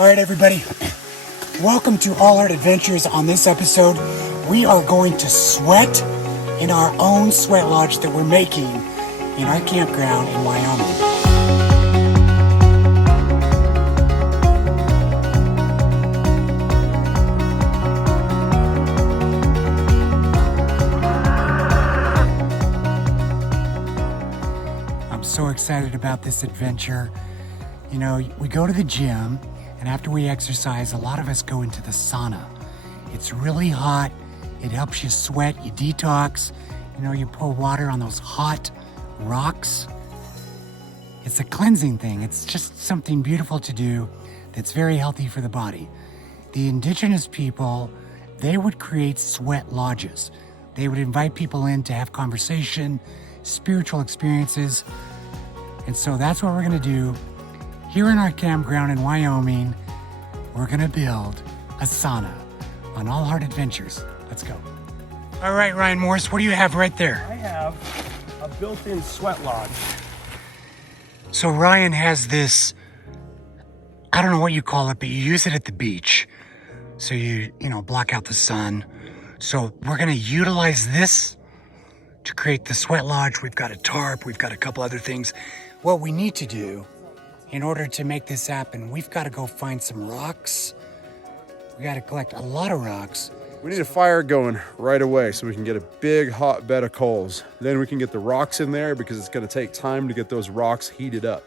All right, everybody. Welcome to All Art Adventures. On this episode, we are going to sweat in our own sweat lodge that we're making in our campground in Wyoming. I'm so excited about this adventure. You know, we go to the gym, and after we exercise, a lot of us go into the sauna. It's really hot. It helps you sweat, you detox. You know, you pour water on those hot rocks. It's a cleansing thing. It's just something beautiful to do that's very healthy for the body. The indigenous people, they would create sweat lodges. They would invite people in to have conversation, spiritual experiences. And so that's what we're gonna do. Here in our campground in Wyoming, we're gonna build a sauna on All Art Adventures. Let's go. All right, Ryan Morris, what do you have right there? I have a built-in sweat lodge. So Ryan has this, I don't know what you call it, but you use it at the beach. So you block out the sun. So we're gonna utilize this to create the sweat lodge. We've got a tarp, we've got a couple other things. What we need to do in order to make this happen, we've got to go find some rocks. We got to collect a lot of rocks. We need a fire going right away so we can get a big hot bed of coals. Then we can get the rocks in there because it's going to take time to get those rocks heated up.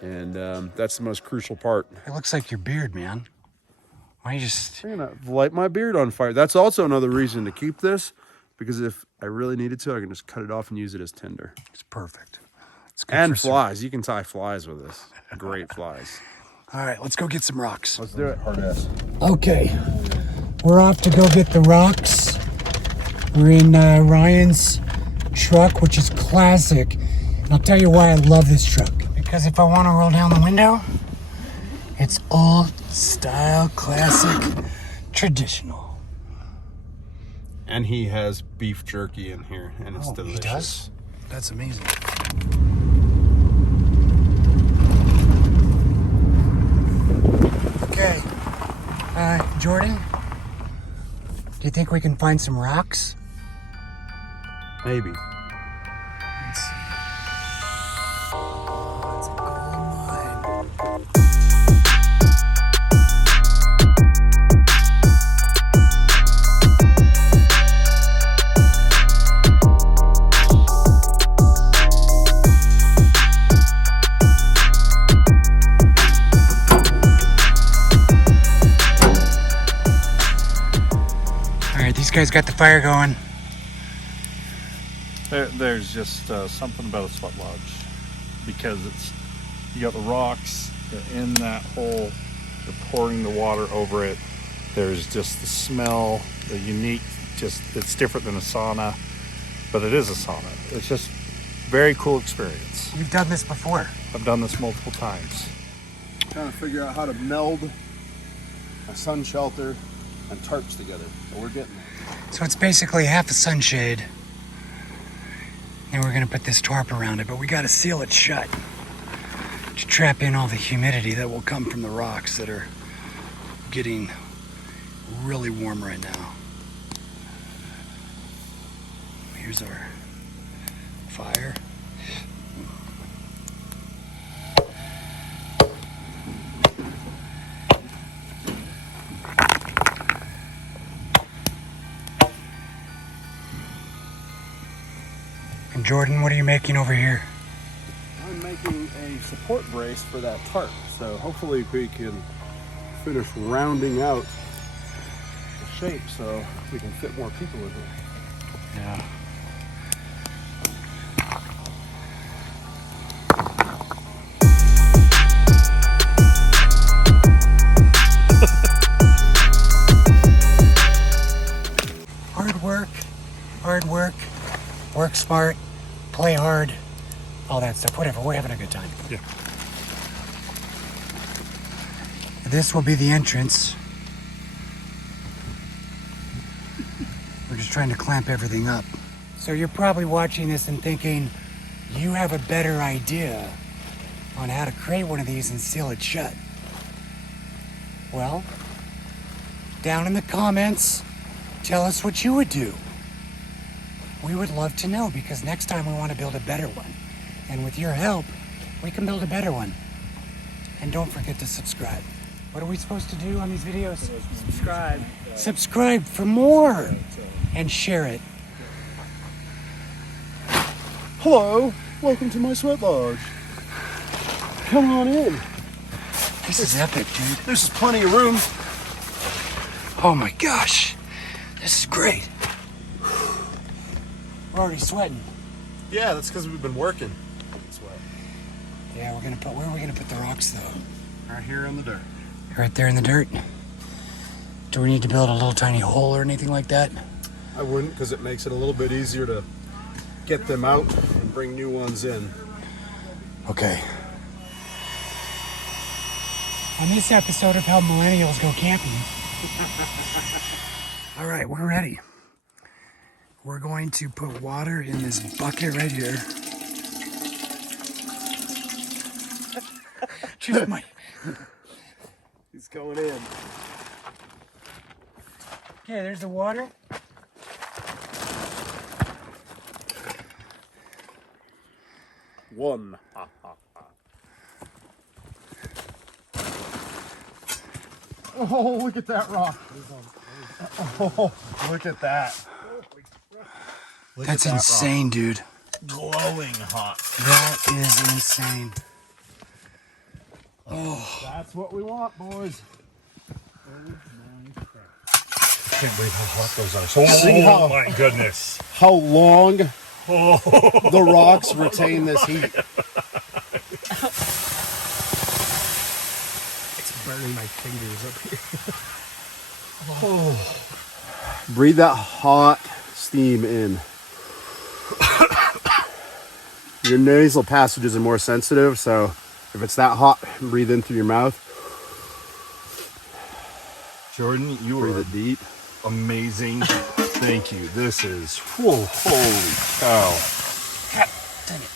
And that's the most crucial part. It looks like your beard, man. Why you just... I'm going to light my beard on fire. That's also another reason to keep this, because if I really needed to, I can just cut it off and use it as tinder. It's perfect. It's good And for flies. You can tie flies with this. Great flies. All right, let's go get some rocks. Let's do it. Hard ass. Okay, we're off to go get the rocks. We're in Ryan's truck, which is classic. And I'll tell you why I love this truck. Because if I want to roll down the window, it's old style, classic, traditional. And he has beef jerky in here, and it's delicious. He does? That's amazing. Okay, Jordan, do you think we can find some rocks? Maybe. Let's see. Oh, it's a gold mine. These guys got the fire going. There's just something about a sweat lodge because you got the rocks in that hole. You're pouring the water over it. There's just the smell, the unique. It's different than a sauna, but it is a sauna. It's just very cool experience. You've done this before. I've done this multiple times. Trying to figure out how to meld a sun shelter and tarps together, but we're getting there. So it's basically half a sunshade, and we're gonna put this tarp around it, but we gotta seal it shut to trap in all the humidity that will come from the rocks that are getting really warm right now. Here's our fire. And Jordan, what are you making over here? I'm making a support brace for that tarp, so hopefully we can finish rounding out the shape so we can fit more people in here. Yeah. Hard work, work smart, play hard, all that stuff. Whatever, we're having a good time. Yeah. This will be the entrance. We're just trying to clamp everything up. So you're probably watching this and thinking, you have a better idea on how to create one of these and seal it shut. Well, down in the comments, tell us what you would do. We would love to know, because next time we want to build a better one. And with your help, we can build a better one. And don't forget to subscribe. What are we supposed to do on these videos? Subscribe. Subscribe for more and share it. Hello, welcome to my sweat lodge. Come on in. This is epic, dude. There's plenty of room. Oh my gosh. This is great. We're already sweating. Yeah, that's because we've been working. Sweat. Yeah, where are we gonna put the rocks though? Right here in the dirt. Right there in the dirt? Do we need to build a little tiny hole or anything like that? I wouldn't, because it makes it a little bit easier to get them out and bring new ones in. Okay. On this episode of How Millennials Go Camping. All right, we're ready. We're going to put water in this bucket right here. Just my... He's going in. Okay, there's the water. One. Oh, look at that rock. Oh, look at that. That's insane, dude. Glowing hot. That is insane. That's what we want, boys. Can't believe how hot those are. So Oh my goodness. how long the rocks retain this heat. It's burning my fingers up here. Breathe that hot steam in. Your nasal passages are more sensitive, so if it's that hot, breathe in through your mouth. Jordan, you Breathe are it deep. amazing. Thank you. This is, whoa, holy cow. Dang it.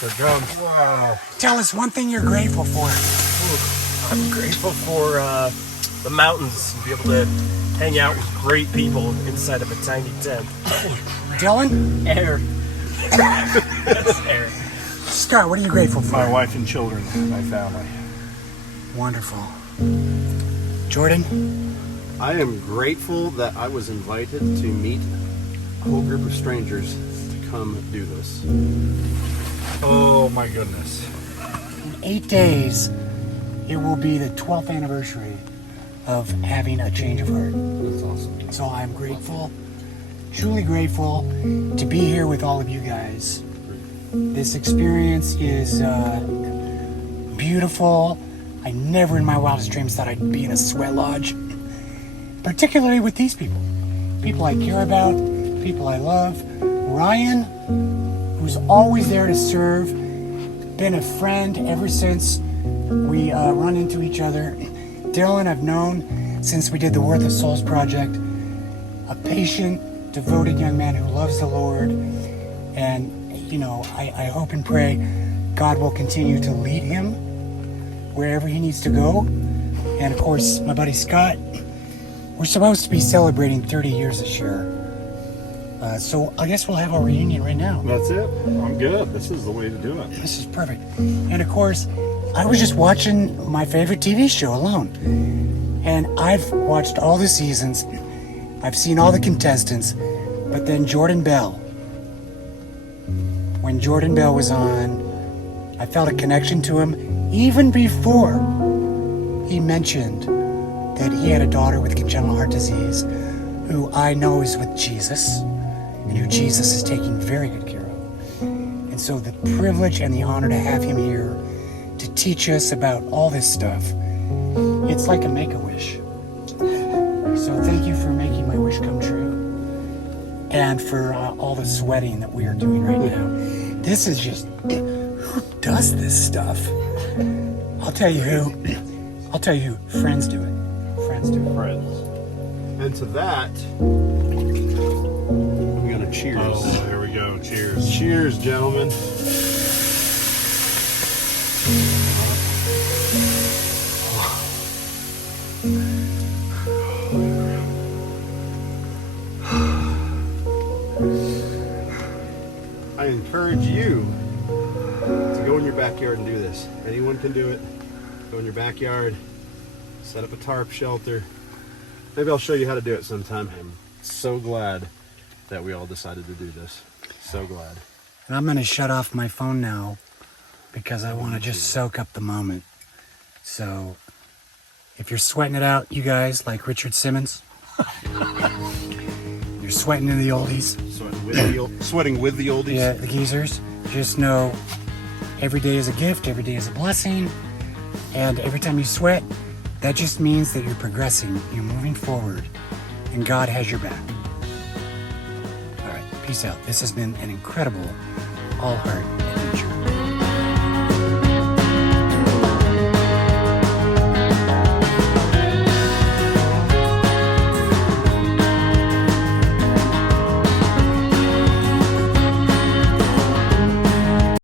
There it comes. Wow. Tell us one thing you're grateful for. I'm grateful for the mountains and be able to hang out with great people inside of a tiny tent. Dylan? Air. Yes, air. Scott, what are you grateful for? My wife and children, my family. Wonderful. Jordan? I am grateful that I was invited to meet a whole group of strangers to come do this. Oh my goodness. In 8 days, it will be the 12th anniversary of having a change of heart. That's awesome. So I'm grateful, truly grateful to be here with all of you guys. This experience is beautiful. I never in my wildest dreams thought I'd be in a sweat lodge, particularly with these people. People I care about, people I love. Ryan, who's always there to serve, been a friend ever since we run into each other. Dylan, I've known since we did the Worth of Souls project. A patient, devoted young man who loves the Lord. And, you know, I hope and pray God will continue to lead him wherever he needs to go. And, of course, my buddy Scott. We're supposed to be celebrating 30 years this year. So I guess we'll have our reunion right now. That's it. I'm good. This is the way to do it. This is perfect. And of course, I was just watching my favorite TV show Alone. And I've watched all the seasons. I've seen all the contestants. But then Jordon Bell. When Jordon Bell was on, I felt a connection to him even before he mentioned that he had a daughter with congenital heart disease who I know is with Jesus and who Jesus is taking very good care of. And so the privilege and the honor to have him here to teach us about all this stuff, it's like a make-a-wish. So thank you for making my wish come true and for all the sweating that we are doing right now. This is just, who does this stuff? I'll tell you who. I'll tell you who. Friends do it. Friends do it. Friends. And to that, I'm gonna cheers. Oh, here we go. Cheers. Cheers, gentlemen. encourage you to go in your backyard and do this. Anyone can do it. Go in your backyard, set up a tarp shelter. Maybe I'll show you how to do it sometime. I'm so glad that we all decided to do this. So glad. And I'm gonna shut off my phone now because I wanna just soak up the moment. So, if you're sweating it out, you guys, like Richard Simmons, you're sweating in the oldies. Sweating with the oldies. Yeah, the geezers. Just know every day is a gift, every day is a blessing, and every time you sweat, that just means that you're progressing, you're moving forward, and God has your back. All right, peace out. This has been an incredible All Heart